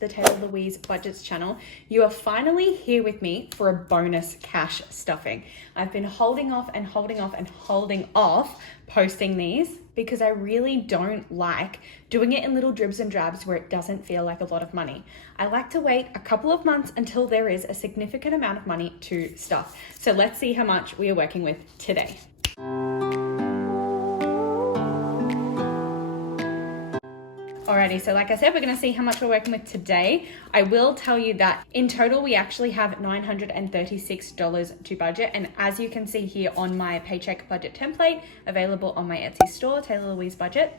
to the Taylah Louise Budgets channel. You are finally here with me for a bonus cash stuffing. I've been holding off posting these because I really don't like doing it in little dribs and drabs where it doesn't feel like a lot of money. I like to wait a couple of months until there is a significant amount of money to stuff. So let's see how much we are working with today. Alrighty, so like I said, we're gonna see how much we're working with today. I will tell you that in total, we actually have $936 to budget. And as you can see here on my paycheck budget template, available on my Etsy store, Taylah Louise Budget,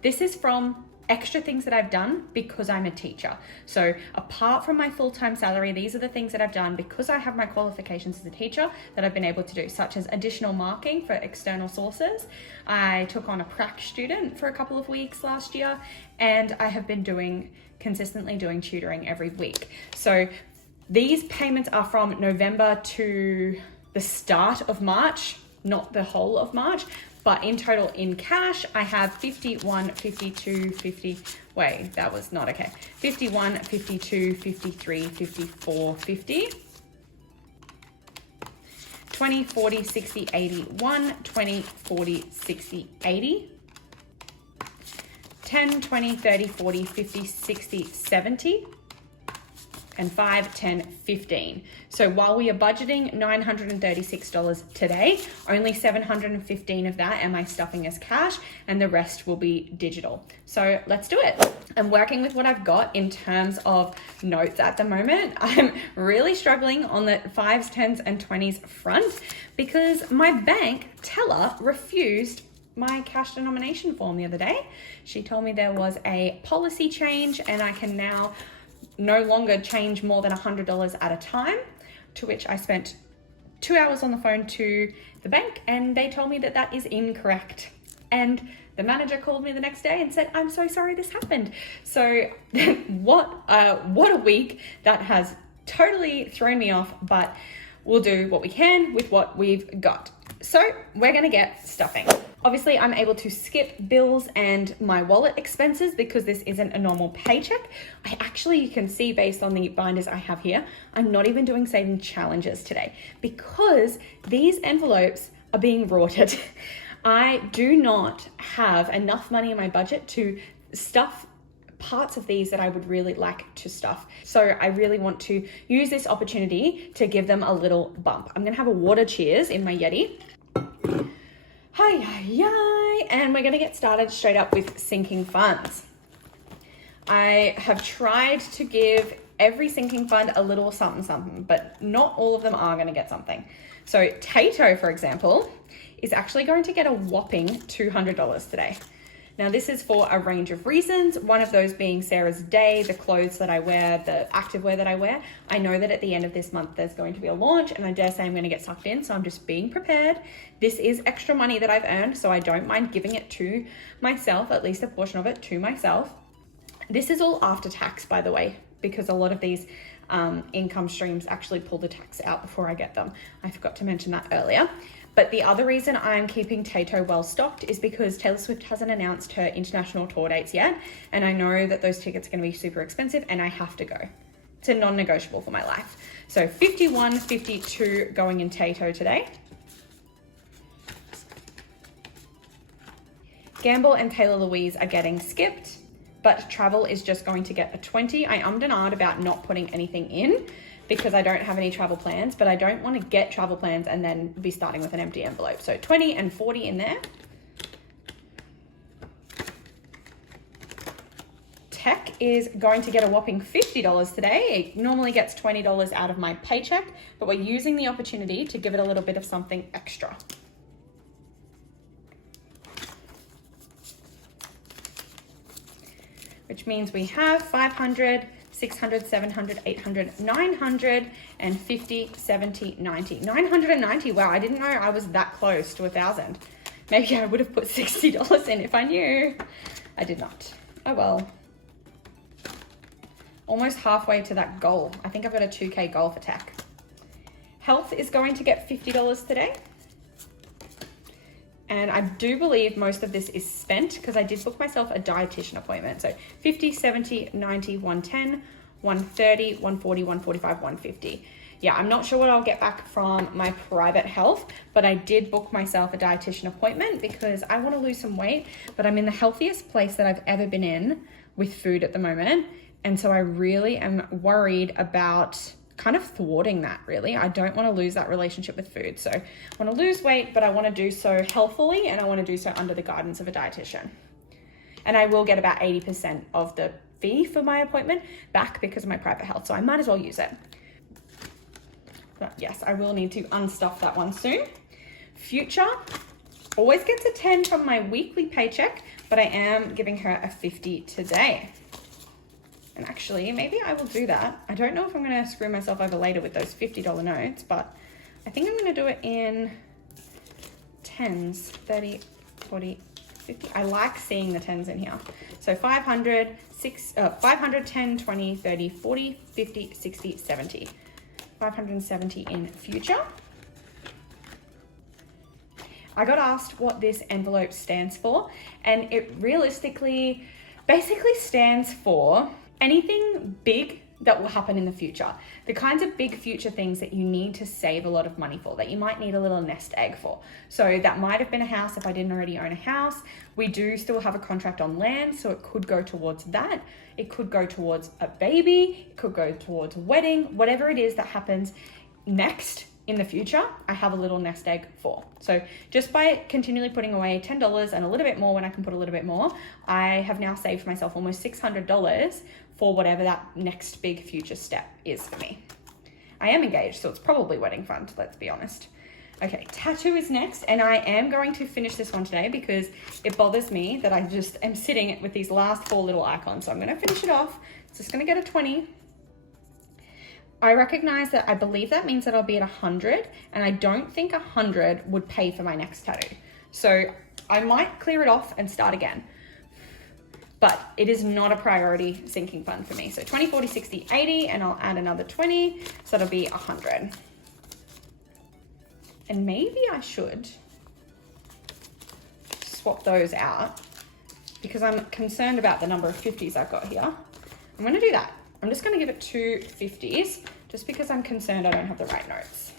this is from extra things that I've done because I'm a teacher. So apart from my full-time salary, these are the things that I've done because I have my qualifications as a teacher that I've been able to do, such as additional marking for external sources. I took on a prac student for a couple of weeks last year, and I have been consistently doing tutoring every week. So these payments are from November to the start of March, not the whole of March. But in total, in cash, I have 51, 52, 50, wait, that was not okay. 51, 52, 53, 54, 50, 20, 40, 60, 80, 1, 20, 40, 60, 80, 10, 20, 30, 40, 50, 60, 70, and 5, 10, 15. So while we are budgeting $936 today, only $715 of that am I stuffing as cash, and the rest will be digital. So let's do it. I'm working with what I've got in terms of notes at the moment. I'm really struggling on the 5s, 10s, and 20s front because my bank teller refused my cash denomination form the other day. She told me there was a policy change and I can now no longer change more than $100 at a time, to which I spent 2 hours on the phone to the bank and they told me that that is incorrect. And the manager called me the next day and said, I'm so sorry this happened. So what a week. That has totally thrown me off, but we'll do what we can with what we've got. So we're gonna get stuffing. Obviously, I'm able to skip bills and my wallet expenses because this isn't a normal paycheck. You can see based on the binders I have here, I'm not even doing saving challenges today because these envelopes are being rorted. I do not have enough money in my budget to stuff parts of these that I would really like to stuff. So I really want to use this opportunity to give them a little bump. I'm gonna have a water cheers in my Yeti. And we're gonna get started straight up with sinking funds. I have tried to give every sinking fund a little something, but not all of them are gonna get something. So Tato, for example, is actually going to get a whopping $200 today. Now this is for a range of reasons, one of those being Sarah's day, the clothes that I wear, the activewear that I wear. I know that at the end of this month there's going to be a launch and I dare say I'm going to get sucked in, so I'm just being prepared. This is extra money that I've earned, so I don't mind giving it to myself, at least a portion of it to myself. This is all after tax, by the way, because a lot of these income streams actually pull the tax out before I get them. I forgot to mention that earlier. But the other reason I'm keeping Tato well stocked is because Taylor Swift hasn't announced her international tour dates yet. And I know that those tickets are going to be super expensive and I have to go. It's a non-negotiable for my life. So 51, 52 going in Tato today. Gamble and Taylah Louise are getting skipped, but travel is just going to get a 20. I ummed and ahed about not putting anything in because I don't have any travel plans, but I don't want to get travel plans and then be starting with an empty envelope. So 20 and 40 in there. Tech is going to get a whopping $50 today. It normally gets $20 out of my paycheck, but we're using the opportunity to give it a little bit of something extra. Which means we have 500, 600, 700, 800, 900, and 50, 70, 90. 990, wow, I didn't know I was that close to 1,000. Maybe I would have put $60 in if I knew. I did not. Oh well. Almost halfway to that goal. I think I've got a 2K goal for tech. Health is going to get $50 today. And I do believe most of this is spent because I did book myself a dietitian appointment. So 50, 70, 90, 110, 130, 140, 145, 150. Yeah, I'm not sure what I'll get back from my private health, but I did book myself a dietitian appointment because I want to lose some weight, but I'm in the healthiest place that I've ever been in with food at the moment. And so I really am worried about kind of thwarting that, really. I don't want to lose that relationship with food. So I want to lose weight, but I want to do so healthfully, and I want to do so under the guidance of a dietitian. And I will get about 80% of the fee for my appointment back because of my private health. So I might as well use it. But yes, I will need to unstuff that one soon. Future always gets a 10 from my weekly paycheck, but I am giving her a 50 today. And actually, maybe I will do that. I don't know if I'm going to screw myself over later with those $50 notes, but I think I'm going to do it in 10s, 30, 40, 50. I like seeing the 10s in here. So 500, 500, 10, 20, 30, 40, 50, 60, 70. 570 in future. I got asked what this envelope stands for, and it realistically basically stands for anything big that will happen in the future. The kinds of big future things that you need to save a lot of money for, that you might need a little nest egg for. So that might have been a house if I didn't already own a house. We do still have a contract on land, so it could go towards that. It could go towards a baby, it could go towards a wedding, whatever it is that happens next in the future, I have a little nest egg for. So just by continually putting away $10 and a little bit more when I can put a little bit more, I have now saved myself almost $600 for whatever that next big future step is for me. I am engaged, so it's probably wedding fund, let's be honest. Okay, tattoo is next, and I am going to finish this one today because it bothers me that I just am sitting with these last 4 little icons. So I'm gonna finish it off. It's just gonna get a 20. I recognize that I believe that means that I'll be at 100, and I don't think 100 would pay for my next tattoo. So I might clear it off and start again, but it is not a priority sinking fund for me. So 20, 40, 60, 80, and I'll add another 20, so it'll be 100. And maybe I should swap those out because I'm concerned about the number of 50s I've got here. I'm gonna do that. I'm just gonna give it 2 50s just because I'm concerned I don't have the right notes.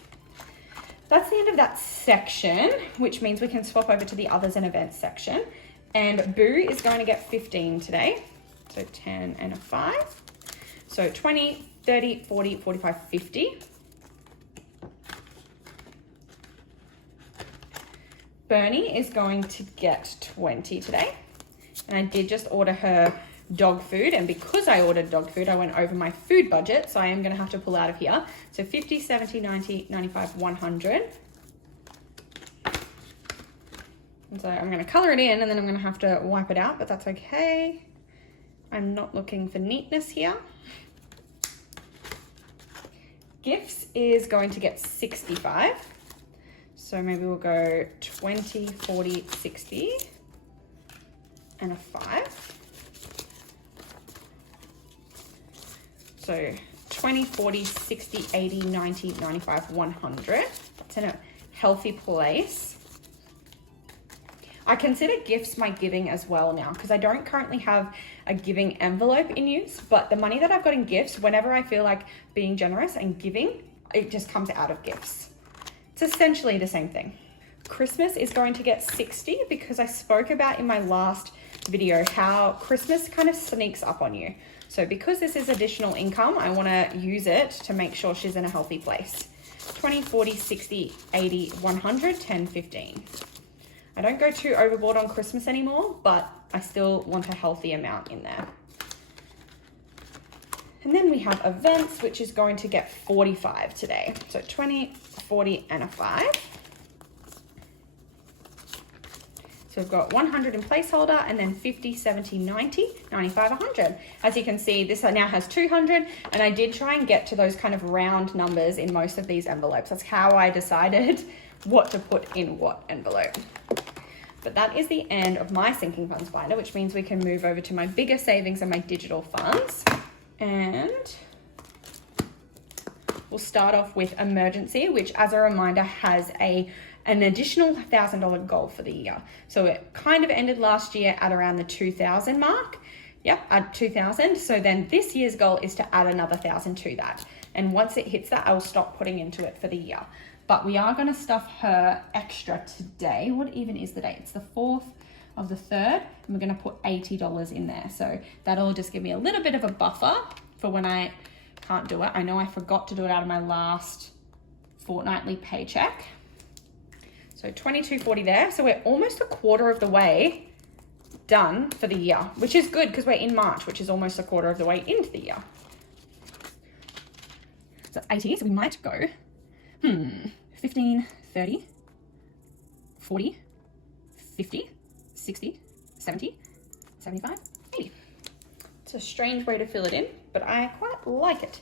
That's the end of that section, which means we can swap over to the others and events section. And Boo is going to get 15 today. So 10 and a 5. So 20, 30, 40, 45, 50. Bernie is going to get 20 today. And I did just order her dog food, and because I ordered dog food, I went over my food budget, so I am going to have to pull out of here. So 50, 70, 90, 95, 100. And so I'm going to color it in, and then I'm going to have to wipe it out, but that's okay. I'm not looking for neatness here. Gifts is going to get 65. So maybe we'll go 20, 40, 60, and a 5. So 20, 40, 60, 80, 90, 95, 100. It's in a healthy place. I consider gifts my giving as well now because I don't currently have a giving envelope in use, but the money that I've got in gifts, whenever I feel like being generous and giving, it just comes out of gifts. It's essentially the same thing. Christmas is going to get 60 because I spoke about in my last video how Christmas kind of sneaks up on you. So because this is additional income, I want to use it to make sure she's in a healthy place. 20, 40, 60, 80, 100, 10, 15. I don't go too overboard on Christmas anymore, but I still want a healthy amount in there. And then we have events, which is going to get 45 today. So 20, 40, and a 5. So we've got 100 in placeholder, and then 50, 70, 90, 95, 100. As you can see, this now has 200, and I did try and get to those kind of round numbers in most of these envelopes. That's how I decided what to put in what envelope. But that is the end of my sinking funds binder, which means we can move over to my bigger savings and my digital funds. And we'll start off with emergency, which as a reminder has a an additional $1,000 goal for the year. So it kind of ended last year at around the 2,000 mark. Yep, at 2,000. So then this year's goal is to add another 1,000 to that. And once it hits that, I'll stop putting into it for the year. But we are going to stuff her extra today. What even is the date? It's the 4th of the 3rd, and we're going to put $80 in there. So that'll just give me a little bit of a buffer for when I can't do it. I know I forgot to do it out of my last fortnightly paycheck. So $22.40 there. So we're almost a quarter of the way done for the year, which is good because we're in March, which is almost a quarter of the way into the year. So 80, so we might go 15, 30, 40, 50, 60, 70, 75, 80. It's a strange way to fill it in, but I quite like it.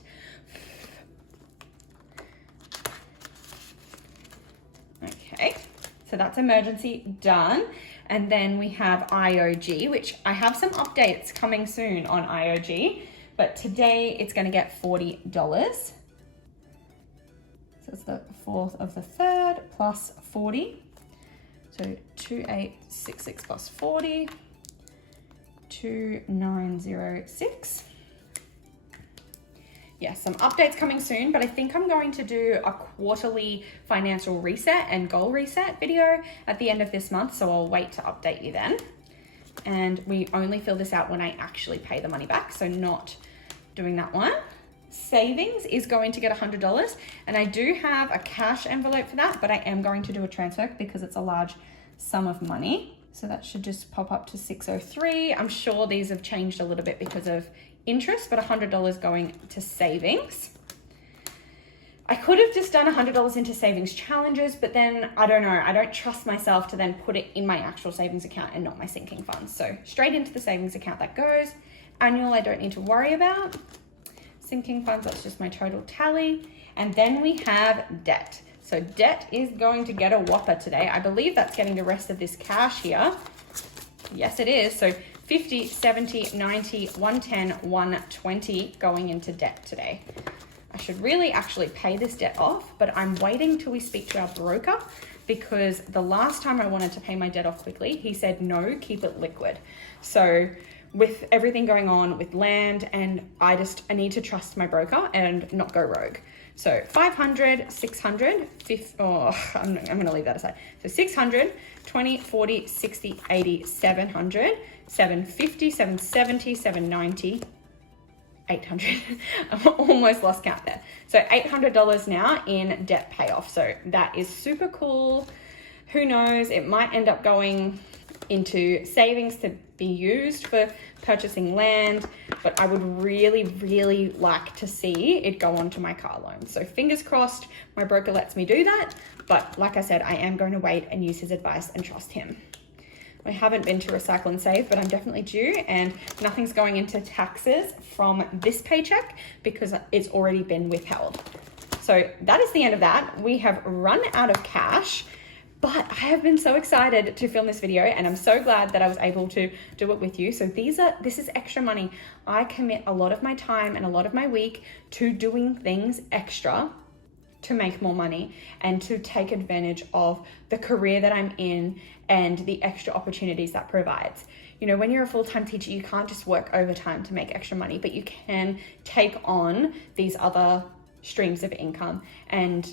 Okay, so that's emergency done. And then we have IOG, which I have some updates coming soon on IOG, but today it's going to get $40. So it's the 4th of the 3rd plus 40. So 2866 plus 40, 2906. Yes, some updates coming soon, but I think I'm going to do a quarterly financial reset and goal reset video at the end of this month, so I'll wait to update you then. And we only fill this out when I actually pay the money back, so not doing that one. Savings is going to get $100, and I do have a cash envelope for that, but I am going to do a transfer because it's a large sum of money. So that should just pop up to 603. I'm sure these have changed a little bit because of interest, but $100 going to savings. I could have just done $100 into savings challenges, but then I don't know, I don't trust myself to then put it in my actual savings account and not my sinking funds. So straight into the savings account that goes. Annual, I don't need to worry about. Sinking funds, that's just my total tally. And then we have debt. So debt is going to get a whopper today. I believe that's getting the rest of this cash here. Yes, it is. So 50, 70, 90, 110, 120 going into debt today. I should really actually pay this debt off, but I'm waiting till we speak to our broker because the last time I wanted to pay my debt off quickly, he said, no, keep it liquid. So with everything going on with land, and I need to trust my broker and not go rogue. So 500, 600, 50, I'm going to leave that aside. So 600, 20, 40, 60, 80, 700, 750, 770, 790, 800. I almost lost count there. So $800 now in debt payoff. So that is super cool. Who knows? It might end up going into savings to be used for purchasing land, but I would really, really like to see it go onto my car loan. So fingers crossed my broker lets me do that. But like I said, I am going to wait and use his advice and trust him. I haven't been to Recycle and Save, but I'm definitely due, and nothing's going into taxes from this paycheck because it's already been withheld. So that is the end of that. We have run out of cash, but I have been so excited to film this video, and I'm so glad that I was able to do it with you. So this is extra money. I commit a lot of my time and a lot of my week to doing things extra to make more money and to take advantage of the career that I'm in and the extra opportunities that provides. You know, when you're a full-time teacher, you can't just work overtime to make extra money, but you can take on these other streams of income. And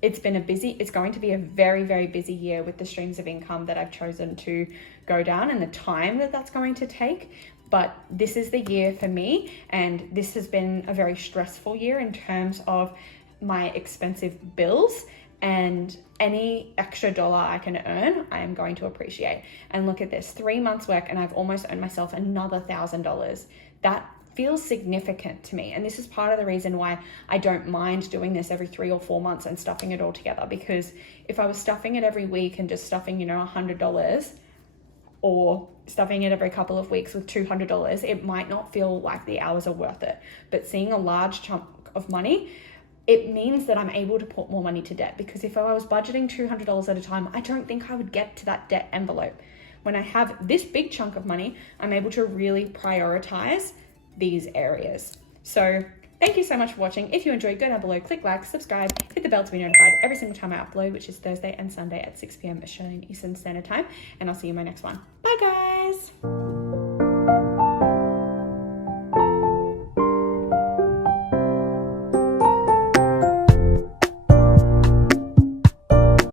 it's going to be a very, very busy year with the streams of income that I've chosen to go down and the time that that's going to take. But this is the year for me, and this has been a very stressful year in terms of my expensive bills, and any extra dollar I can earn, I am going to appreciate. And look at this, 3 months work and I've almost earned myself another $1,000. That feels significant to me. And this is part of the reason why I don't mind doing this every 3 or 4 months and stuffing it all together. Because if I was stuffing it every week and just stuffing, $100, or stuffing it every couple of weeks with $200, it might not feel like the hours are worth it. But seeing a large chunk of money, it means that I'm able to put more money to debt, because if I was budgeting $200 at a time, I don't think I would get to that debt envelope. When I have this big chunk of money, I'm able to really prioritize these areas. So Thank you so much for watching. If you enjoyed, go down below, click like, subscribe, hit the bell to be notified every single time I upload, which is Thursday and Sunday at 6 p.m. Australian Eastern Standard Time. And I'll see you in my next one. Bye, guys.